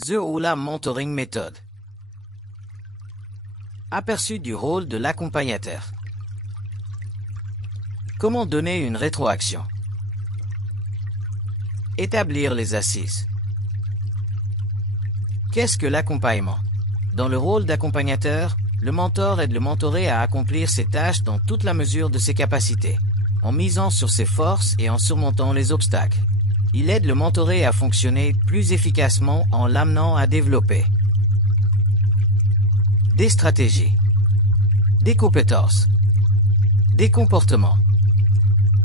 The Oula Mentoring Method. Aperçu du rôle de l'accompagnateur. Comment donner une rétroaction? Établir les assises. Qu'est-ce que l'accompagnement? Dans le rôle d'accompagnateur, le mentor aide le mentoré à accomplir ses tâches dans toute la mesure de ses capacités, en misant sur ses forces et en surmontant les obstacles. Il aide le mentoré à fonctionner plus efficacement en l'amenant à développer des stratégies, des compétences, des comportements.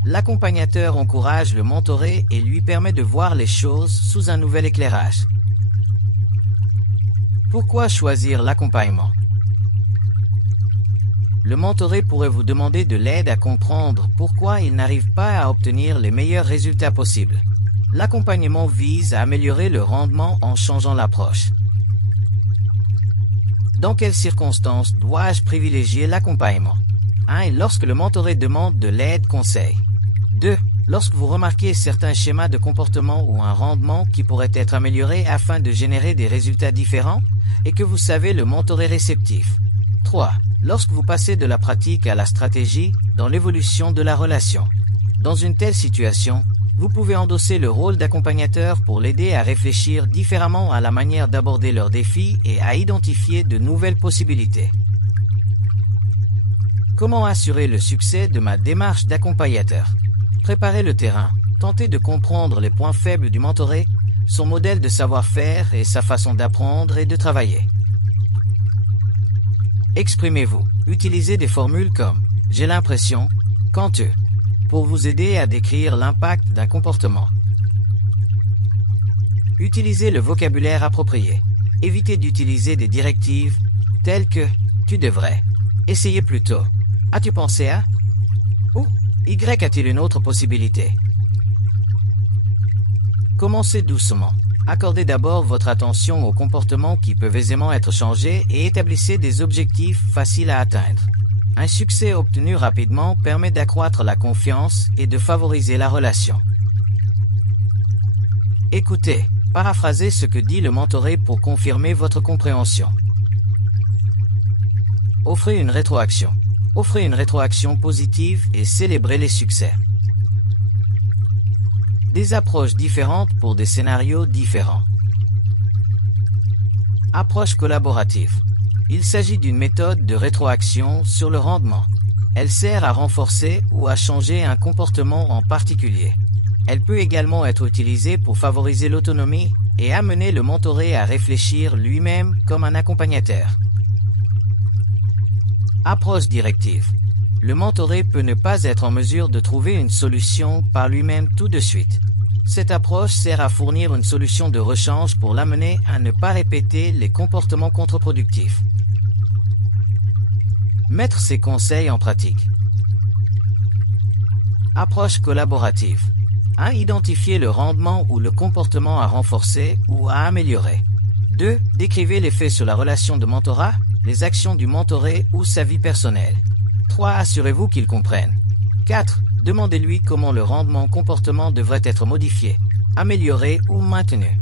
L'accompagnateur encourage le mentoré et lui permet de voir les choses sous un nouvel éclairage. Pourquoi choisir l'accompagnement? Le mentoré pourrait vous demander de l'aide à comprendre pourquoi il n'arrive pas à obtenir les meilleurs résultats possibles. L'accompagnement vise à améliorer le rendement en changeant l'approche. Dans quelles circonstances dois-je privilégier l'accompagnement? 1. Lorsque le mentoré demande de l'aide, conseil. 2. Lorsque vous remarquez certains schémas de comportement ou un rendement qui pourrait être amélioré afin de générer des résultats différents et que vous savez le mentoré réceptif. 3. Lorsque vous passez de la pratique à la stratégie dans l'évolution de la relation. Dans une telle situation, vous pouvez endosser le rôle d'accompagnateur pour l'aider à réfléchir différemment à la manière d'aborder leurs défis et à identifier de nouvelles possibilités. Comment assurer le succès de ma démarche d'accompagnateur? Préparer le terrain, tenter de comprendre les points faibles du mentoré, son modèle de savoir-faire et sa façon d'apprendre et de travailler. Exprimez-vous. Utilisez des formules comme « j'ai l'impression »,« quand tu », pour vous aider à décrire l'impact d'un comportement. Utilisez le vocabulaire approprié. Évitez d'utiliser des directives telles que « tu devrais »,« essayez plutôt »,« as-tu pensé à » ou « Y a-t-il une autre possibilité ?» Commencez doucement. Accordez d'abord votre attention aux comportements qui peuvent aisément être changés et établissez des objectifs faciles à atteindre. Un succès obtenu rapidement permet d'accroître la confiance et de favoriser la relation. Écoutez, paraphrasez ce que dit le mentoré pour confirmer votre compréhension. Offrez une rétroaction. Offrez une rétroaction positive et célébrez les succès. Des approches différentes pour des scénarios différents. Approche collaborative. Il s'agit d'une méthode de rétroaction sur le rendement. Elle sert à renforcer ou à changer un comportement en particulier. Elle peut également être utilisée pour favoriser l'autonomie et amener le mentoré à réfléchir lui-même comme un accompagnateur. Approche directive. Le mentoré peut ne pas être en mesure de trouver une solution par lui-même tout de suite. Cette approche sert à fournir une solution de rechange pour l'amener à ne pas répéter les comportements contre-productifs. Mettre ses conseils en pratique. Approche collaborative. 1. Identifier le rendement ou le comportement à renforcer ou à améliorer. 2. Décrivez les faits sur la relation de mentorat, les actions du mentoré ou sa vie personnelle. 3. Assurez-vous qu'il comprenne. 4. Demandez-lui comment le rendement-comportement devrait être modifié, amélioré ou maintenu.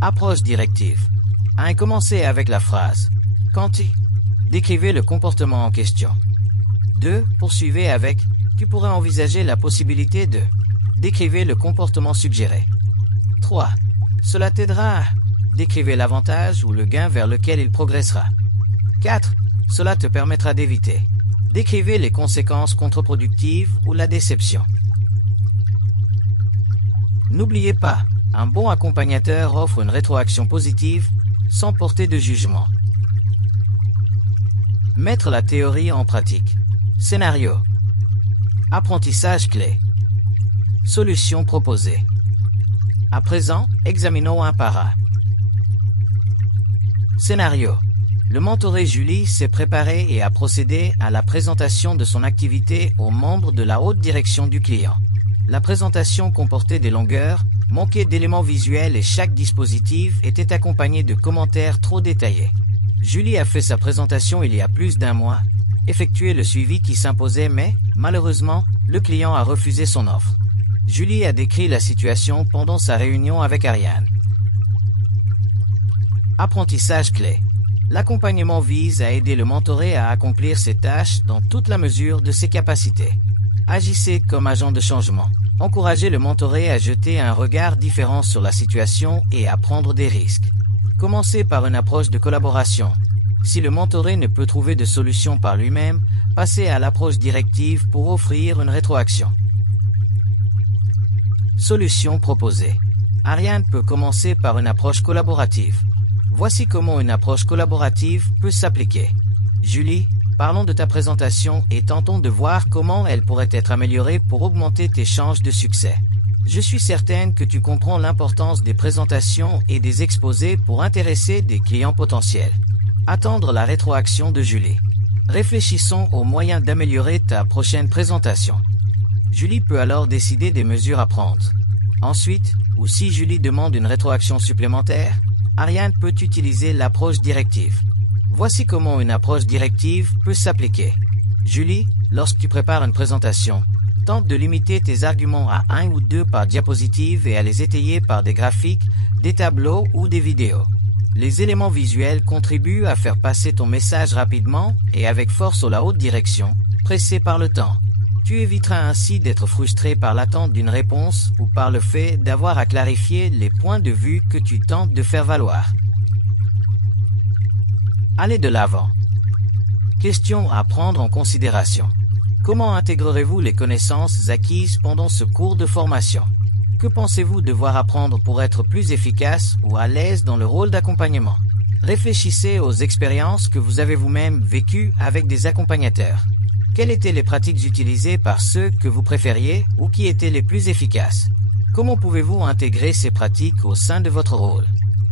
Approche directive. 1. Commencez avec la phrase « Quand tu ». Décrivez le comportement en question. 2. Poursuivez avec « Tu pourrais envisager la possibilité de ». Décrivez le comportement suggéré. 3. Cela t'aidera à... Décrivez l'avantage ou le gain vers lequel il progressera. 4. Cela te permettra d'éviter. Décrivez les conséquences contre-productives ou la déception. N'oubliez pas, un bon accompagnateur offre une rétroaction positive sans porter de jugement. Mettre la théorie en pratique. Scénario. Apprentissage clé. Solution proposée. À présent, examinons un par un. Scénario. Le mentoré Julie s'est préparé et a procédé à la présentation de son activité aux membres de la haute direction du client. La présentation comportait des longueurs, manquait d'éléments visuels et chaque dispositif était accompagné de commentaires trop détaillés. Julie a fait sa présentation il y a plus d'un mois, effectué le suivi qui s'imposait mais, malheureusement, le client a refusé son offre. Julie a décrit la situation pendant sa réunion avec Ariane. Apprentissage clé. L'accompagnement vise à aider le mentoré à accomplir ses tâches dans toute la mesure de ses capacités. Agissez comme agent de changement. Encouragez le mentoré à jeter un regard différent sur la situation et à prendre des risques. Commencez par une approche de collaboration. Si le mentoré ne peut trouver de solution par lui-même, passez à l'approche directive pour offrir une rétroaction. Solution proposée. Ariane peut commencer par une approche collaborative. Voici comment une approche collaborative peut s'appliquer. Julie, parlons de ta présentation et tentons de voir comment elle pourrait être améliorée pour augmenter tes chances de succès. Je suis certaine que tu comprends l'importance des présentations et des exposés pour intéresser des clients potentiels. Attendre la rétroaction de Julie. Réfléchissons aux moyens d'améliorer ta prochaine présentation. Julie peut alors décider des mesures à prendre. Ensuite, ou si Julie demande une rétroaction supplémentaire, Ariane peut utiliser l'approche directive. Voici comment une approche directive peut s'appliquer. Julie, lorsque tu prépares une présentation, tente de limiter tes arguments à 1 ou 2 par diapositive et à les étayer par des graphiques, des tableaux ou des vidéos. Les éléments visuels contribuent à faire passer ton message rapidement et avec force à la haute direction, pressé par le temps. Tu éviteras ainsi d'être frustré par l'attente d'une réponse ou par le fait d'avoir à clarifier les points de vue que tu tentes de faire valoir. Allez de l'avant. Question à prendre en considération. Comment intégrerez-vous les connaissances acquises pendant ce cours de formation? Que pensez-vous devoir apprendre pour être plus efficace ou à l'aise dans le rôle d'accompagnement? Réfléchissez aux expériences que vous avez vous-même vécues avec des accompagnateurs. Quelles étaient les pratiques utilisées par ceux que vous préfériez ou qui étaient les plus efficaces? Comment pouvez-vous intégrer ces pratiques au sein de votre rôle?